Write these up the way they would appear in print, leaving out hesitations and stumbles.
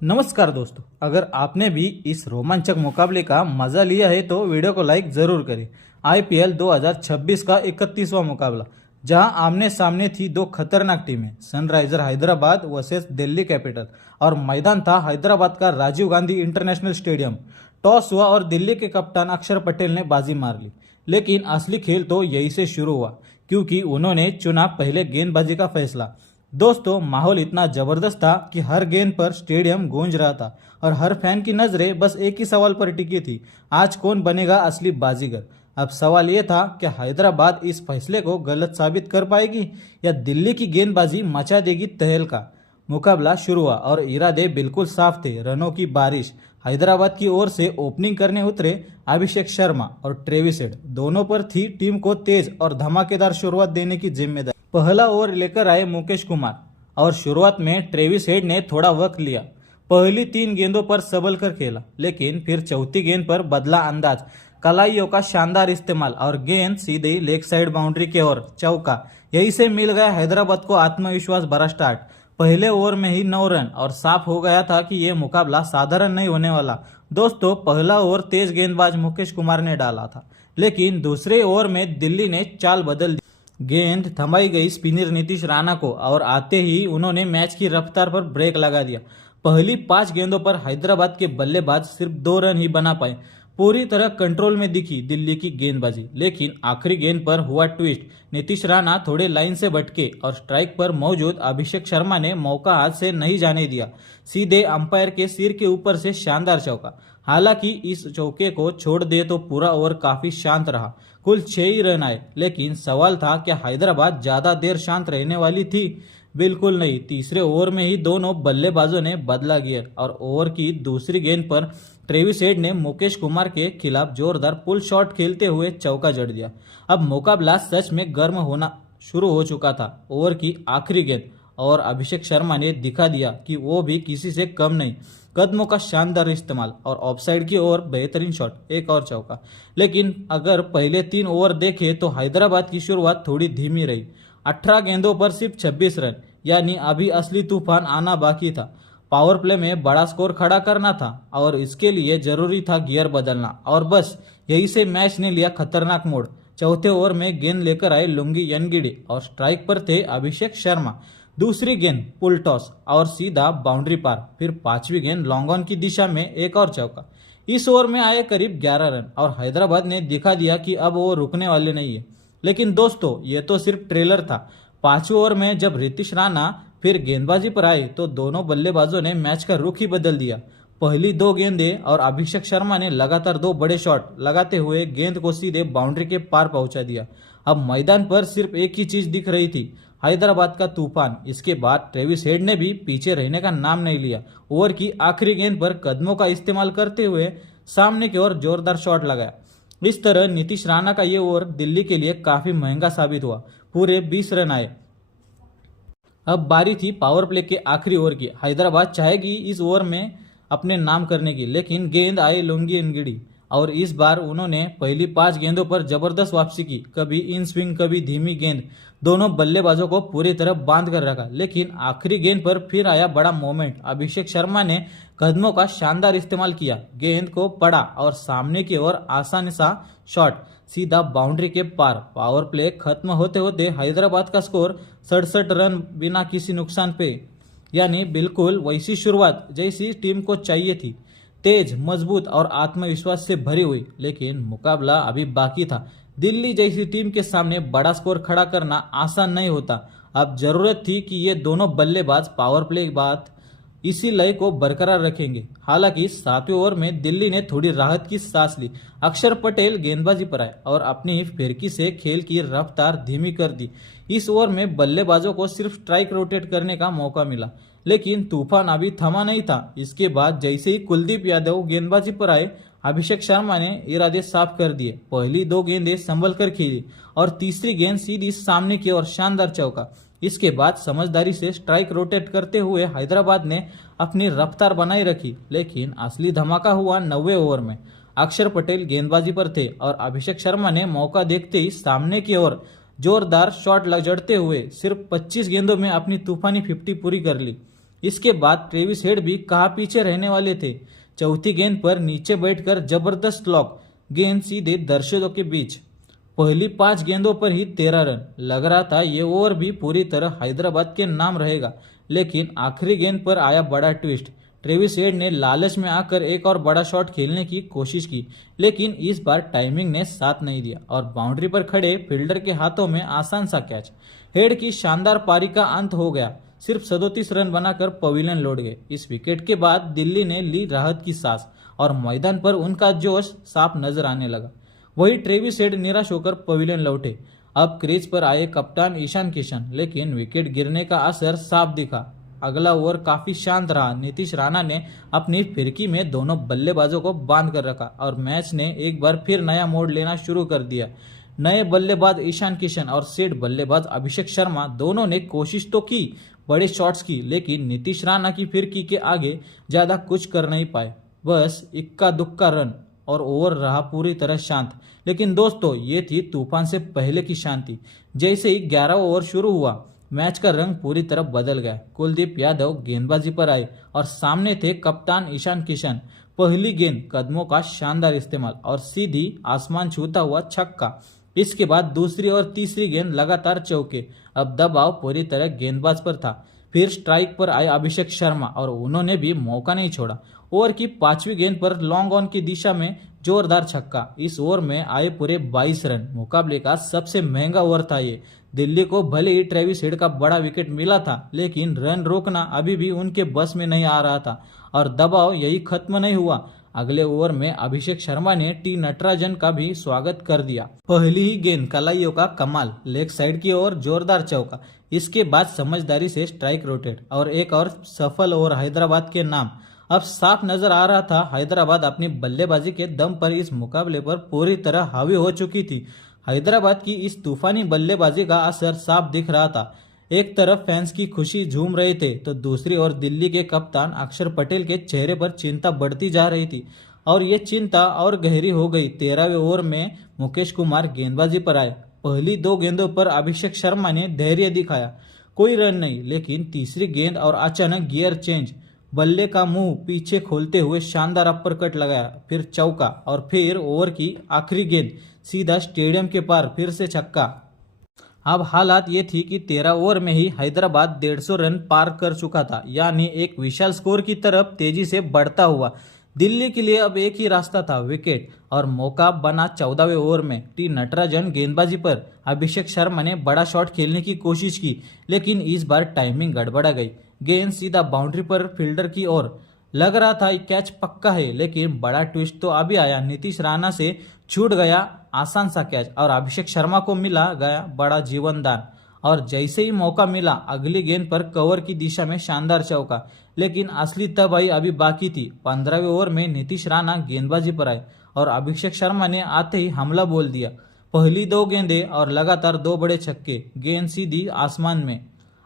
नमस्कार दोस्तों, अगर आपने भी इस रोमांचक मुकाबले का मजा लिया है तो वीडियो को लाइक जरूर करें। आईपीएल 2026 का 31वां मुकाबला, जहां आमने सामने थी दो खतरनाक टीमें, Sunriser Hyderabad versus Delhi Capital. और मैदान था हैदराबाद का Rajiv Gandhi international stadium. Toss हुआ और दिल्ली के कप्तान अक्षर पटेल ने बाजी मार ली, लेकिन असली खेल तो यही से शुरू हुआ, क्योंकि उन्होंने चुना पहले गेंदबाजी का फैसला। दोस्तों, माहौल इतना जबरदस्त था कि हर गेंद पर स्टेडियम गूंज रहा था और हर फैन की नजरें बस एक ही सवाल पर टिकी थी, आज कौन बनेगा असली बाजीगर। अब सवाल यह था कि हैदराबाद इस फैसले को गलत साबित कर पाएगी या दिल्ली की गेंदबाजी मचा देगी तहलका। मुकाबला शुरू हुआ और इरादे बिल्कुल साफ थे, रनों की बारिश। हैदराबाद की ओर से ओपनिंग करने उतरे अभिषेक शर्मा और ट्रेविस हेड, दोनों पर थी टीम को तेज और धमाकेदार शुरुआत देने की जिम्मेदारी। पहला ओवर लेकर आए मुकेश कुमार और शुरुआत में ट्रेविस हेड ने थोड़ा वक्त लिया। पहली 3 गेंदों पर सबल कर खेला, लेकिन फिर चौथी गेंद पर बदला अंदाज। कलाइयों का शानदार इस्तेमाल और गेंद सीधे लेग साइड बाउंड्री के ओर चौका। यही से मिल गया हैदराबाद को आत्मविश्वास भरा स्टार्ट। पहले ओवर में ही 9 रन और साफ हो गया था कि यह मुकाबला साधारण नहीं होने वाला। दोस्तों, पहला ओवर तेज गेंदबाज मुकेश कुमार ने डाला था, लेकिन दूसरे ओवर में दिल्ली ने चाल बदल दी। गेंद थमाई गई स्पिनर नीतीश राणा को और आते ही उन्होंने मैच की रफ्तार पर ब्रेक लगा दिया। पहली 5 गेंदों पर हैदराबाद के बल्लेबाज सिर्फ 2 रन ही बना पाए। पूरी तरह कंट्रोल में दिखी दिल्ली की गेंदबाजी, लेकिन आखिरी गेंद पर हुआ ट्विस्ट। नीतीश राणा थोड़े लाइन से भटके और स्ट्राइक पर मौजूद अभिषेक शर्मा ने मौका हाथ से नहीं जाने दिया। सीधे अंपायर के सिर के ऊपर से शानदार चौका। हालांकि इस चौके को छोड़ दे तो पूरा ओवर काफी शांत रहा। कुल 6 ही रन आए, लेकिन सवाल था कि हैदराबाद ज्यादा देर शांत रहने वाली थी। बिल्कुल नहीं। तीसरे ओवर में ही दोनों बल्लेबाजों ने बदला गियर और ओवर की दूसरी गेंद पर ट्रेविस हेड ने मुकेश कुमार के खिलाफ जोरदार पुल शॉट खेलते हुए चौका जड़ दिया। अब मुकाबला सच में गर्म होना शुरू हो चुका था। ओवर की आखिरी गेंद और अभिषेक शर्मा ने दिखा दिया कि वो भी किसी से कम नहीं। कदमों का शानदार इस्तेमाल और ऑफसाइड की ओर बेहतरीन शॉट, एक और चौका। लेकिन अगर पहले 3 ओवर देखे तो हैदराबाद की शुरुआत थोड़ी धीमी रही। 18 गेंदों पर सिर्फ 26 रन, यानी अभी असली तूफान आना बाकी था। पावर प्ले में बड़ा स्कोर खड़ा करना था और इसके लिए जरूरी था गियर बदलना, और बस यही से मैच ने लिया खतरनाक मोड़। चौथे ओवर में गेंद लेकर आए लुंगी यनगिडी और स्ट्राइक पर थे अभिषेक शर्मा। दूसरी गेंद पुल टॉस और सीधा बाउंड्री पार। फिर 5वीं गेंद लॉन्ग ऑन की दिशा में एक और चौका। इस ओवर में आए करीब 11 रन और हैदराबाद ने दिखा दिया कि अब वो रुकने वाले नहीं है। लेकिन दोस्तों, ये तो सिर्फ ट्रेलर था। 5वें ओवर में जब नीतीश राणा फिर गेंदबाजी पर आए तो दोनों बल्लेबाजों ने मैच का रुख ही बदल दिया। पहली 2 गेंदें और अभिषेक शर्मा ने लगातार 2 बड़े शॉट लगाते हुए गेंद को सीधे बाउंड्री के पार पहुंचा दिया। अब मैदान पर सिर्फ एक ही चीज दिख रही थी, हैदराबाद का तूफान। इसके बाद ट्रेविस हेड ने भी पीछे रहने का नाम नहीं लिया। ओवर की आखिरी गेंद पर कदमों का इस्तेमाल करते हुए सामने की ओर जोरदार शॉट लगाया। इस तरह नीतीश राणा का ये ओवर दिल्ली के लिए काफी महंगा साबित हुआ। पूरे 20 रन आए। अब बारी थी पावर प्ले के आखिरी ओवर की। हैदराबाद चाहेगी इस ओवर में अपने नाम करने की, लेकिन गेंद आई लुंगी यनगिडी और इस बार उन्होंने पहली 5 गेंदों पर जबरदस्त वापसी की। कभी इन स्विंग, कभी धीमी गेंद, दोनों बल्लेबाजों को पूरी तरह बांध कर रखा। लेकिन आखिरी गेंद पर फिर आया बड़ा मोमेंट। अभिषेक शर्मा ने कदमों का शानदार इस्तेमाल किया, गेंद को पड़ा और सामने की ओर आसान सा शॉट सीधा बाउंड्री के पार। पावर प्ले खत्म होते होते हैदराबाद का स्कोर 67 रन बिना किसी नुकसान पे, यानी बिल्कुल वैसी शुरुआत जैसी टीम को चाहिए थी, तेज, मजबूत और आत्मविश्वास से भरी हुई। लेकिन मुकाबला अभी बाकी था। दिल्ली जैसी टीम के सामने बड़ा स्कोर खड़ा करना आसान नहीं होता। अब जरूरत थी कि ये दोनों बल्लेबाज पावर प्ले के बाद इसी लय को बरकरार रखेंगे। हालांकि 7वें ओवर में दिल्ली ने थोड़ी राहत की सांस ली। अक्षर पटेल गेंदबाजी पर आए और अपनी फिरकी से खेल की रफ्तार धीमी कर दी। इस ओवर में बल्लेबाजों को सिर्फ स्ट्राइक रोटेट करने का मौका मिला, लेकिन तूफान अभी थमा नहीं था। इसके बाद जैसे ही कुलदीप यादव गेंदबाजी पर आए, अभिषेक शर्मा ने इरादे साफ कर दिए। पहली 2 गेंदें संभल कर खेली और तीसरी गेंद सीधी सामने की ओर शानदार चौका। इसके बाद समझदारी से स्ट्राइक रोटेट करते हुए हैदराबाद ने अपनी रफ्तार बनाई रखी। लेकिन असली धमाका हुआ 9वें ओवर में। अक्षर पटेल गेंदबाजी पर थे और अभिषेक शर्मा ने मौका देखते ही सामने की ओर जोरदार शॉट जड़ते हुए सिर्फ 25 गेंदों में अपनी तूफानी 50 पूरी कर ली। इसके बाद ट्रेविस हेड भी कहाँ पीछे रहने वाले थे। चौथी गेंद पर नीचे बैठकर जबरदस्त लॉक, गेंद सीधे दर्शकों के बीच। पहली 5 गेंदों पर ही 13 रन। लग रहा था ये ओवर भी पूरी तरह हैदराबाद के नाम रहेगा, लेकिन आखिरी गेंद पर आया बड़ा ट्विस्ट। ट्रेविस हेड ने लालच में आकर एक और बड़ा शॉट खेलने की कोशिश की, लेकिन इस बार टाइमिंग ने साथ नहीं दिया और बाउंड्री पर खड़े फील्डर के हाथों में आसान सा कैच। हेड की शानदार पारी का अंत हो गया। सिर्फ 37 रन बनाकर पवेलियन लौट गए। इस विकेट के बाद दिल्ली ने ली राहत की सांस और मैदान पर उनका जोश साफ नजर आने लगा। वही ट्रेविस हेड निराश होकर पवेलियन लौटे। अब क्रीज पर आए कप्तान ईशान किशन, लेकिन विकेट गिरने का असर साफ दिखा। अगला ओवर काफी शांत रहा। नीतीश राणा ने अपनी फिरकी में दोनों बल्लेबाजों को बांध कर रखा और मैच ने एक बार फिर नया मोड़ लेना शुरू कर दिया। नए बल्लेबाज ईशान किशन और सेठ बल्लेबाज अभिषेक शर्मा दोनों ने कोशिश तो की, बड़े शॉट्स की, लेकिन नीतीश राणा की फिरकी के आगे ज्यादा कुछ कर नहीं पाए। बस इक्का दुक्का रन और ओवर रहा पूरी तरह शांत। लेकिन दोस्तों, ये थी तूफान से पहले की शांति। जैसे ही 11वां ओवर शुरू हुआ, मैच का रंग पूरी तरह बदल गया। कुलदीप यादव गेंदबाजी पर आए और सामने थे कप्तान ईशान किशन। पहली गेंद कदमों का शानदार इस्तेमाल और सीधी आसमान छूता हुआ छक्का। इसके बाद दूसरी और तीसरी गेंद लगातार चौके। अब दबाव पूरी तरह गेंदबाज पर था। फिर स्ट्राइक पर आए अभिषेक शर्मा और उन्होंने भी मौका नहीं छोड़ा। ओवर की 5वीं गेंद पर लॉन्ग ऑन की दिशा में जोरदार छक्का। इस ओवर में आए पूरे 22 रन। मुकाबले का सबसे महंगा ओवर था ये। दिल्ली को भले ही ट्रेविस हेड का बड़ा विकेट मिला था, लेकिन रन रोकना अभी भी उनके बस में नहीं आ रहा था और दबाव यही खत्म नहीं हुआ। अगले ओवर में अभिषेक शर्मा ने टी नटराजन का भी स्वागत कर दिया। पहली ही गेंद कलाइयों का कमाल, लेग साइड की ओर जोरदार चौका। इसके बाद समझदारी से स्ट्राइक रोटेट और एक और सफल ओवर हैदराबाद के नाम। अब साफ नजर आ रहा था हैदराबाद अपनी बल्लेबाजी के दम पर इस मुकाबले पर पूरी तरह हावी हो चुकी थी। हैदराबाद की इस तूफानी बल्लेबाजी का असर साफ दिख रहा था। एक तरफ फैंस की खुशी झूम रहे थे, तो दूसरी ओर दिल्ली के कप्तान अक्षर पटेल के चेहरे पर चिंता बढ़ती जा रही थी और ये चिंता और गहरी हो गई। 13वें ओवर में मुकेश कुमार गेंदबाजी पर आए। पहली 2 गेंदों पर अभिषेक शर्मा ने धैर्य दिखाया, कोई रन नहीं, लेकिन तीसरी गेंद और अचानक गियर चेंज। बल्ले का मुंह पीछे खोलते हुए शानदार अपर कट लगाया, फिर चौका और फिर ओवर की आखिरी गेंद सीधा स्टेडियम के पार फिर से छक्का। अब हालात ये थी कि 13 ओवर में ही हैदराबाद 150 रन पार कर चुका था, यानी एक विशाल स्कोर की तरफ तेजी से बढ़ता हुआ। दिल्ली के लिए अब एक ही रास्ता था, विकेट, और मौका बना 14वें ओवर में। टी नटराजन गेंदबाजी पर अभिषेक शर्मा ने बड़ा शॉट खेलने की कोशिश की, लेकिन इस बार टाइमिंग गड़बड़ा गई। गेंद सीधा बाउंड्री पर फील्डर की ओर। लग रहा था कैच पक्का है, लेकिन बड़ा ट्विस्ट तो अभी आया। नीतीश राणा से छूट गया आसान सा कैच और अभिषेक शर्मा को मिला गया बड़ा जीवन दान। और जैसे ही मौका मिला, अगली गेंद पर कवर की दिशा में शानदार चौका। लेकिन असली तबाही अभी बाकी थी। 15वें ओवर में नीतीश राणा गेंदबाजी पर आए और अभिषेक शर्मा ने आते ही हमला बोल दिया। पहली 2 गेंदें और लगातार 2 बड़े छक्के, गेंद सीधी आसमान में।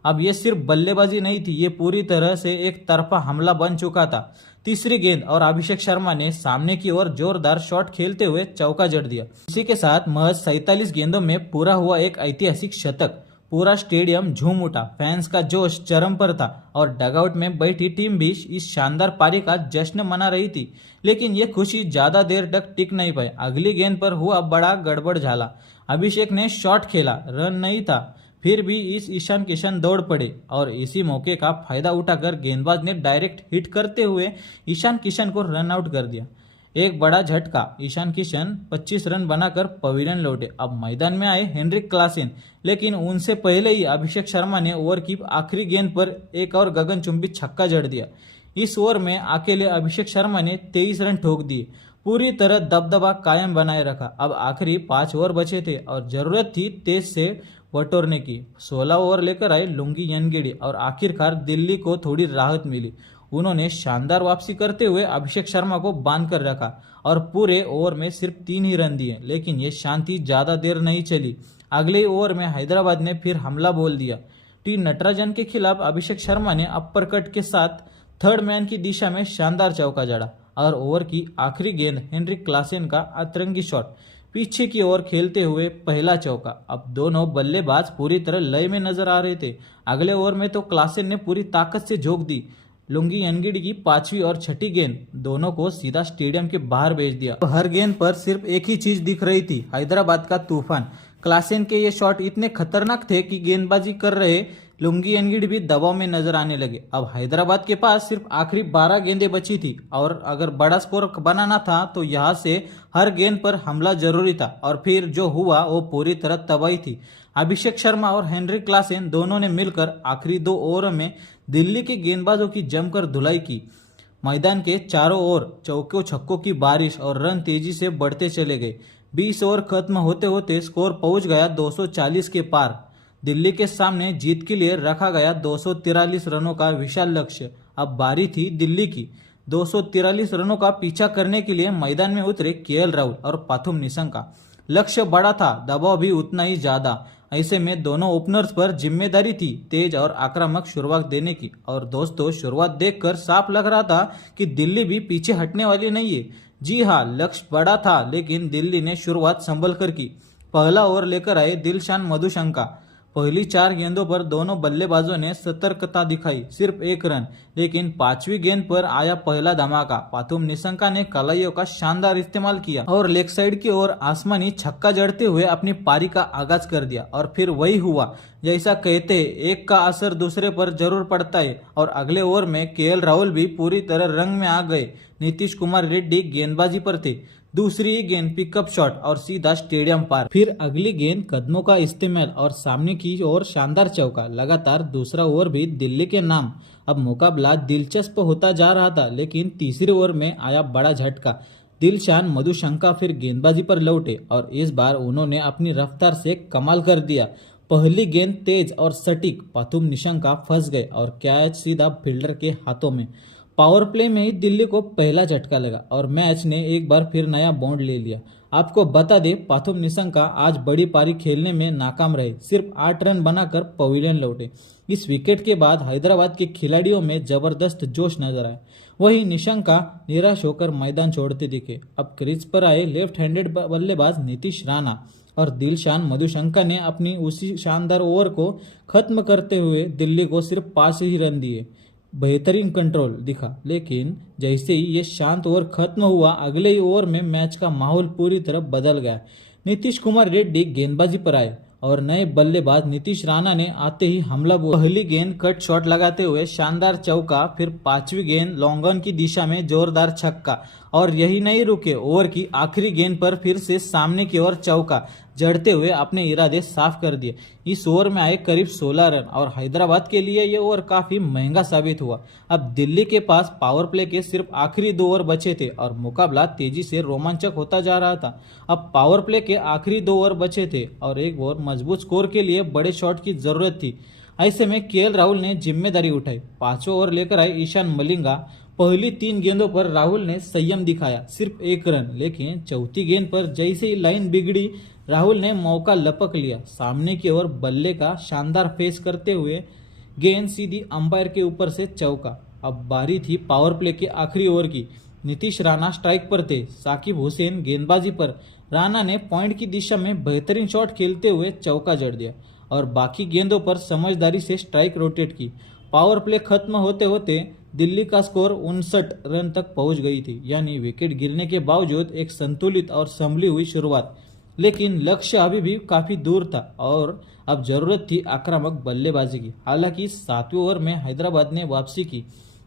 अब ये सिर्फ बल्लेबाजी नहीं थी, ये पूरी तरह से एक तरफा हमला बन चुका था। तीसरी गेंद और अभिषेक शर्मा ने सामने की ओर जोरदार शॉट खेलते हुए चौका जड़ दिया। इसी के साथ महज 47 गेंदों में पूरा हुआ एक ऐतिहासिक शतक। पूरा स्टेडियम झूम उठा, फैंस का जोश चरम पर था और डगआउट में बैठी टीम भी इस शानदार पारी का जश्न मना रही थी। लेकिन ये खुशी ज्यादा देर तक टिक नहीं पाई। अगली गेंद पर हुआ बड़ा गड़बड़ झाला। अभिषेक ने शॉट खेला, रन नहीं था। फिर भी इस ईशान किशन दौड़ पड़े और इसी मौके का फायदा उठाकर गेंदबाज ने डायरेक्ट हिट करते हुए ईशान किशन को रन आउट कर दिया। एक बड़ा झटका, ईशान किशन 25 रन बनाकर पवेलियन लौटे। अब मैदान में आए हेनरिक क्लासेन, लेकिन उनसे पहले ही अभिषेक शर्मा ने ओवर की आखिरी गेंद पर एक और गगनचुंबी छक्का जड़ दिया। इस ओवर में अकेले अभिषेक शर्मा ने 23 रन ठोक दिए, पूरी तरह दबदबा कायम बनाए रखा। अब आखिरी 5 ओवर बचे थे और जरूरत थी तेज से बटोरने की। 16 ओवर लेकर आए लुंगी यनगेडी और आखिरकार दिल्ली को थोड़ी राहत मिली। उन्होंने शानदार वापसी करते हुए अभिषेक शर्मा को बांध कर रखा और पूरे ओवर में सिर्फ 3 ही रन दिए। लेकिन ये शांति ज्यादा देर नहीं चली। अगले ओवर में हैदराबाद ने फिर हमला बोल दिया। टी नटराजन के खिलाफ अभिषेक शर्मा ने अपर कट के साथ थर्ड मैन की दिशा में शानदार चौका जड़ा और ओवर की आखिरी गेंद हेनरिक क्लासेन का अतरंगी शॉट। पीछे की ओर खेलते हुए पहला चौका। अब दोनों बल्लेबाज पूरी तरह लय में नजर आ रहे थे। अगले ओवर में तो क्लासेन ने पूरी ताकत से झोंक दी। लुंगी एनगिडी की पांचवी और छठी गेंद दोनों को सीधा स्टेडियम के बाहर भेज दिया। हर गेंद पर सिर्फ एक ही चीज दिख रही थी, हैदराबाद का तूफान। क्लासेन के ये शॉट इतने खतरनाक थे कि गेंदबाजी कर रहे लुंगी एनगिडी भी दबाव में नजर आने लगे। अब हैदराबाद के पास सिर्फ आखिरी 12 गेंदें बची थी और अगर बड़ा स्कोर बनाना था तो यहाँ से हर गेंद पर हमला जरूरी था। और फिर जो हुआ वो पूरी तरह तबाही थी। अभिषेक शर्मा और हेनरी क्लासेन दोनों ने मिलकर आखिरी 2 ओवर में दिल्ली के गेंदबाजों की जमकर धुलाई की। मैदान के चारों ओर चौकों छक्कों की बारिश और रन तेजी से बढ़ते चले गए। 20 ओवर खत्म होते होते स्कोर पहुंच गया 240 के पार। दिल्ली के सामने जीत के लिए रखा गया 243 रनों का विशाल लक्ष्य। अब बारी थी दिल्ली की। 243 रनों का पीछा करने के लिए मैदान में उतरे केएल राहुल और पाथुम निशंका। लक्ष्य बड़ा था, दबाव भी उतना ही ज्यादा। ऐसे में दोनों ओपनर्स पर जिम्मेदारी थी तेज और आक्रामक शुरुआत देने की। और दोस्तों, शुरुआत देखकर साफ लग रहा था कि दिल्ली भी पीछे हटने वाली नहीं है। जी हाँ, लक्ष्य बड़ा था, लेकिन दिल्ली ने शुरुआत संभल कर की। पहला ओवर लेकर आए दिलशान मधुशंका। पहली 4 गेंदों पर दोनों बल्लेबाजों ने सतर्कता दिखाई, सिर्फ 1 रन। लेकिन 5वीं गेंद पर आया पहला धमाका। पाथुम निशंका ने कलाइयों का शानदार इस्तेमाल किया और लेग साइड की ओर आसमानी छक्का जड़ते हुए अपनी पारी का आगाज कर दिया। और फिर वही हुआ जैसा कहते हैं, एक का असर दूसरे पर जरूर पड़ता है। और अगले ओवर में केएल राहुल भी पूरी तरह रंग में आ गए। नीतीश कुमार रेड्डी गेंदबाजी पर थे। दूसरी गेंद पिकअप शॉट और सीधा स्टेडियम पार। फिर अगली गेंद कदमों का इस्तेमाल और सामने की ओर शानदार चौका। लगातार दूसरा ओवर भी दिल्ली के नाम। अब मुकाबला दिलचस्प होता जा रहा था, लेकिन तीसरे ओवर में आया बड़ा झटका। दिलशान मधुशंका फिर गेंदबाजी पर लौटे और इस बार उन्होंने अपनी रफ्तार से कमाल कर दिया। पहली गेंद तेज और सटीक, पाथुम निशंका फंस गए और कैच सीधा फील्डर के हाथों में। पावर प्ले में ही दिल्ली को पहला झटका लगा और मैच ने एक बार फिर नया बॉन्ड ले लिया। आपको बता दें, पाथुम निशंका आज बड़ी पारी खेलने में नाकाम रहे। सिर्फ 8 रन बनाकर पवेलियन लौटे। इस विकेट के बाद हैदराबाद के खिलाड़ियों में जबरदस्त जोश नजर आया। वहीं निशंका निराश होकर मैदान छोड़ते दिखे। अब क्रीज पर आए लेफ्ट हैंडेड बल्लेबाज नीतीश राणा और दिलशान मधुशंका ने अपनी उसी शानदार ओवर को खत्म करते हुए दिल्ली को सिर्फ 5 ही रन दिए। बेहतरीन कंट्रोल दिखा, लेकिन जैसे ही ये शांत ओवर खत्म हुआ, अगले ही ओवर में मैच का माहौल पूरी तरह बदल गया। नीतीश कुमार रेड्डी गेंदबाजी पर आए और नए बल्लेबाज नीतीश राणा ने आते ही हमला बोला। पहली गेंद कट शॉट लगाते हुए शानदार चौका, फिर 5वीं गेंद लॉन्ग ऑन की दिशा में जोरदार छक्का। और यही नहीं रुके, ओवर की आखिरी गेंद पर फिर से सामने की ओर चौका जड़ते हुए अपने इरादे साफ कर दिए। इस ओवर में आए करीब 16 रन और हैदराबाद के लिए ये ओवर काफी महंगा साबित हुआ। अब दिल्ली के पास पावर प्ले के सिर्फ आखिरी 2 ओवर बचे थे और मुकाबला तेजी से रोमांचक होता जा रहा था। अब पावर प्ले के आखिरी 2 ओवर बचे थे और एक ओवर मजबूत स्कोर के लिए बड़े शॉट की जरूरत थी। ऐसे में केएल राहुल ने जिम्मेदारी उठाई। 5वां ओवर लेकर आए ईशान मलिंगा। पहली 3 गेंदों पर राहुल ने संयम दिखाया, सिर्फ 1 रन। लेकिन चौथी गेंद पर जैसे ही लाइन बिगड़ी, राहुल ने मौका लपक लिया। सामने की ओर बल्ले का शानदार फेस करते हुए गेंद सीधी अंपायर के ऊपर से चौका। अब बारी थी पावर प्ले के आखिरी ओवर की। नीतीश राणा स्ट्राइक पर थे, साकिब हुसैन गेंदबाजी पर। राणा ने पॉइंट की दिशा में बेहतरीन शॉट खेलते हुए चौका जड़ दिया और बाकी गेंदों पर समझदारी से स्ट्राइक रोटेट की। पावर प्ले खत्म होते होते दिल्ली का स्कोर 59 रन तक पहुंच गई थी, यानी विकेट गिरने के बावजूद एक संतुलित और संभली हुई शुरुआत। लेकिन लक्ष्य अभी भी काफी दूर था और अब जरूरत थी आक्रामक बल्लेबाजी की। हालांकि 7वें ओवर में हैदराबाद ने वापसी की।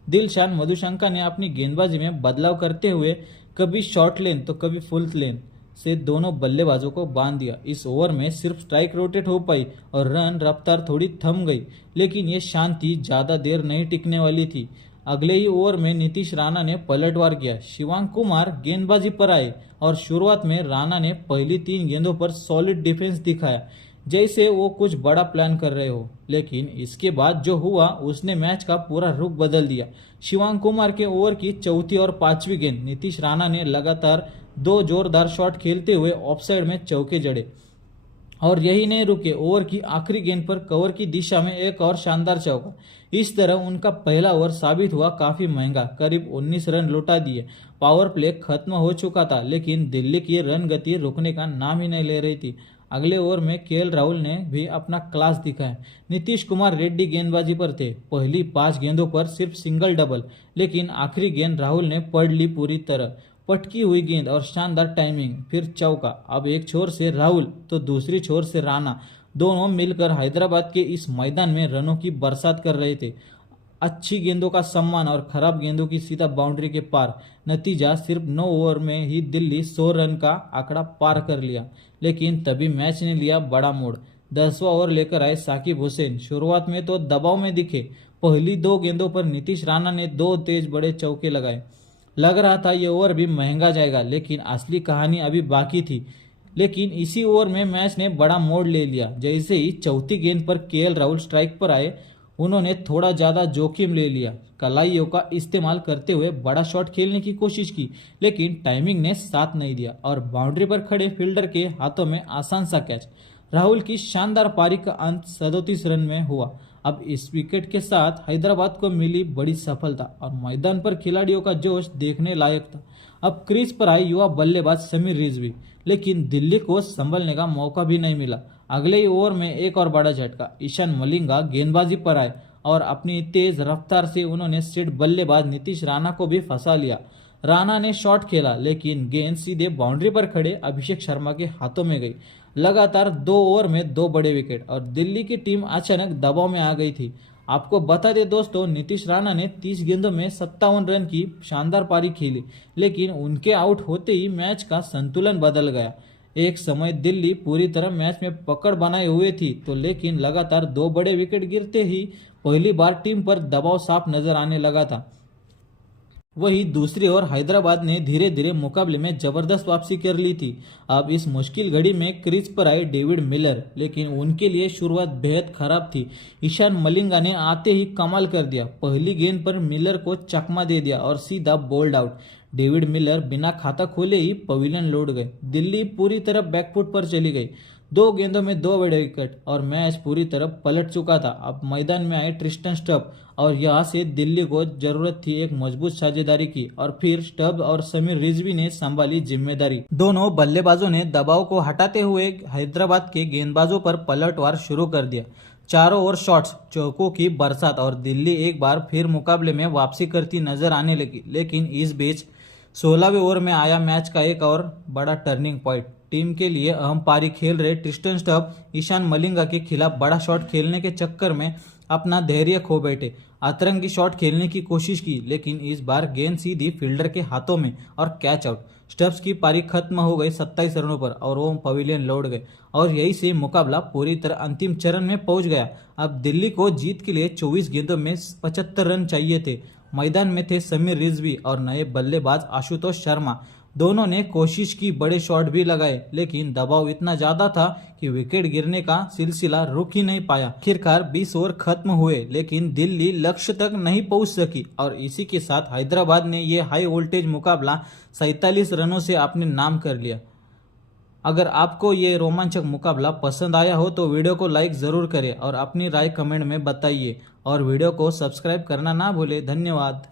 दिलशान मधुशंका ने अपनी गेंदबाजी में बदलाव करते हुए कभी शॉर्ट लेन तो कभी फुल लेन से दोनों बल्लेबाजों को बांध दिया। इस ओवर में सिर्फ स्ट्राइक रोटेट हो पाई और रन रफ्तार थोड़ी थम गई, लेकिन ये शांति ज्यादा देर नहीं टिकने वाली थी। अगले ही ओवर में नीतीश राणा ने पलटवार किया। शिवांग कुमार गेंदबाजी पर आए और शुरुआत में राणा ने पहली 3 गेंदों पर सॉलिड डिफेंस दिखाया, जैसे वो कुछ बड़ा प्लान कर रहे हो। लेकिन इसके बाद जो हुआ उसने मैच का पूरा रुख बदल दिया। शिवांग कुमार के ओवर की चौथी और 5वीं गेंद नीतीश राणा ने लगातार 2 जोरदार शॉट खेलते हुए ऑफसाइड में चौके जड़े और यही नहीं रुके, ओवर की आखिरी गेंद पर कवर की दिशा में एक और शानदार चौका। इस तरह उनका पहला ओवर साबित हुआ काफी महंगा, करीब 19 रन लौटा दिए। पावर प्ले खत्म हो चुका था, लेकिन दिल्ली की रन गति रुकने का नाम ही नहीं ले रही थी। अगले ओवर में केएल राहुल ने भी अपना क्लास दिखाया। नीतीश कुमार रेड्डी गेंदबाजी पर थे। पहली 5 गेंदों पर सिर्फ सिंगल डबल, लेकिन आखिरी गेंद राहुल ने पढ़ ली पूरी तरह। पटकी हुई गेंद और शानदार टाइमिंग, फिर चौका। अब एक छोर से राहुल तो दूसरी छोर से राणा, दोनों मिलकर हैदराबाद के इस मैदान में रनों की बरसात कर रहे थे। अच्छी गेंदों का सम्मान और खराब गेंदों की सीधा बाउंड्री के पार। नतीजा सिर्फ 9 ओवर में ही दिल्ली 100 रन का आंकड़ा पार कर लिया। लेकिन तभी मैच ने लिया बड़ा मोड़। 10वां ओवर लेकर आए साकिब हुसैन। शुरुआत में तो दबाव में दिखे। पहली 2 गेंदों पर नीतीश राणा ने 2 तेज बड़े चौके लगाए। लग रहा था ये ओवर भी महंगा जाएगा, लेकिन असली कहानी अभी बाकी थी। लेकिन इसी ओवर में मैच ने बड़ा मोड़ ले लिया। जैसे ही चौथी गेंद पर केएल राहुल स्ट्राइक पर आए, उन्होंने थोड़ा ज्यादा जोखिम ले लिया। कलाइयों का इस्तेमाल करते हुए बड़ा शॉट खेलने की कोशिश की, लेकिन टाइमिंग ने साथ नहीं दिया और बाउंड्री पर खड़े फील्डर के हाथों में आसान सा कैच। राहुल की शानदार पारी का अंत 37 रन में हुआ। अब इस विकेट के साथ हैदराबाद को मिली बड़ी सफलता और मैदान पर खिलाड़ियों का जोश देखने लायक था। अब क्रीज पर आए युवा बल्लेबाज समीर रिजवी, लेकिन दिल्ली को संभलने का मौका भी नहीं मिला। अगले ही ओवर में एक और बड़ा झटका। ईशान मलिंगा गेंदबाजी पर आए और अपनी तेज रफ्तार से उन्होंने सेट बल्लेबाज नीतीश राणा को भी फंसा लिया। राणा ने शॉट खेला, लेकिन गेंद सीधे बाउंड्री पर खड़े अभिषेक शर्मा के हाथों में गई। लगातार 2 ओवर में 2 बड़े विकेट और दिल्ली की टीम अचानक दबाव में आ गई थी। आपको बता दें दोस्तों, नीतीश राणा ने 30 गेंदों में 57 रन की शानदार पारी खेली, लेकिन उनके आउट होते ही मैच का संतुलन बदल गया। एक समय दिल्ली पूरी तरह मैच में पकड़ बनाए हुए थी, तो लेकिन लगातार 2 बड़े विकेट गिरते ही पहली बार टीम पर दबाव साफ नजर आने लगा था। वहीं दूसरी ओर हैदराबाद ने धीरे धीरे मुकाबले में जबरदस्त वापसी कर ली थी। अब इस मुश्किल घड़ी में क्रीज पर आए डेविड मिलर, लेकिन उनके लिए शुरुआत बेहद खराब थी। ईशान मलिंगा ने आते ही कमाल कर दिया। पहली गेंद पर मिलर को चकमा दे दिया और सीधा बोल्ड आउट। डेविड मिलर बिना खाता खोले ही पवेलियन लौट गए। दिल्ली पूरी तरह बैकफुट पर चली गई। 2 गेंदों में 2 बड़े विकेट और मैच पूरी तरह पलट चुका था। अब मैदान में आए ट्रिस्टन स्टब और यहाँ से दिल्ली को जरूरत थी एक मजबूत साझेदारी की, और फिर स्टब और समीर रिजवी ने संभाली जिम्मेदारी। दोनों बल्लेबाजों ने दबाव को हटाते हुए हैदराबाद के गेंदबाजों पर पलटवार शुरू कर दिया। चारों ओर शॉट्स, चौकों की बरसात और दिल्ली एक बार फिर मुकाबले में वापसी करती नजर आने लगी। लेकिन इस बीच 16वें ओवर में आया मैच का एक और बड़ा टर्निंग पॉइंट। टीम के लिए अहम पारी खेल रहे ट्रिस्टन स्टब ईशान मलिंगा के खिलाफ बड़ा शॉट खेलने के चक्कर में अपना धैर्य खो बैठे। अतरंगी शॉट खेलने की कोशिश की, लेकिन इस बार गेंद सीधी फील्डर के हाथों में और कैच आउट। स्टब्स की पारी खत्म हो गई 27 रनों पर और वो पवेलियन लौट गए और यही से मुकाबला पूरी तरह अंतिम चरण में पहुंच गया। अब दिल्ली को जीत के लिए 24 गेंदों में 75 रन चाहिए थे। मैदान में थे समीर रिजवी और नए बल्लेबाज आशुतोष शर्मा। दोनों ने कोशिश की, बड़े शॉट भी लगाए, लेकिन दबाव इतना ज्यादा था कि विकेट गिरने का सिलसिला रुक ही नहीं पाया। आखिरकार 20 ओवर खत्म हुए, लेकिन दिल्ली लक्ष्य तक नहीं पहुंच सकी और इसी के साथ हैदराबाद ने यह हाई वोल्टेज मुकाबला 47 रनों से अपने नाम कर लिया। अगर आपको ये रोमांचक मुकाबला पसंद आया हो तो वीडियो को लाइक जरूर करें और अपनी राय कमेंट में बताइए और वीडियो को सब्सक्राइब करना ना भूलें। धन्यवाद।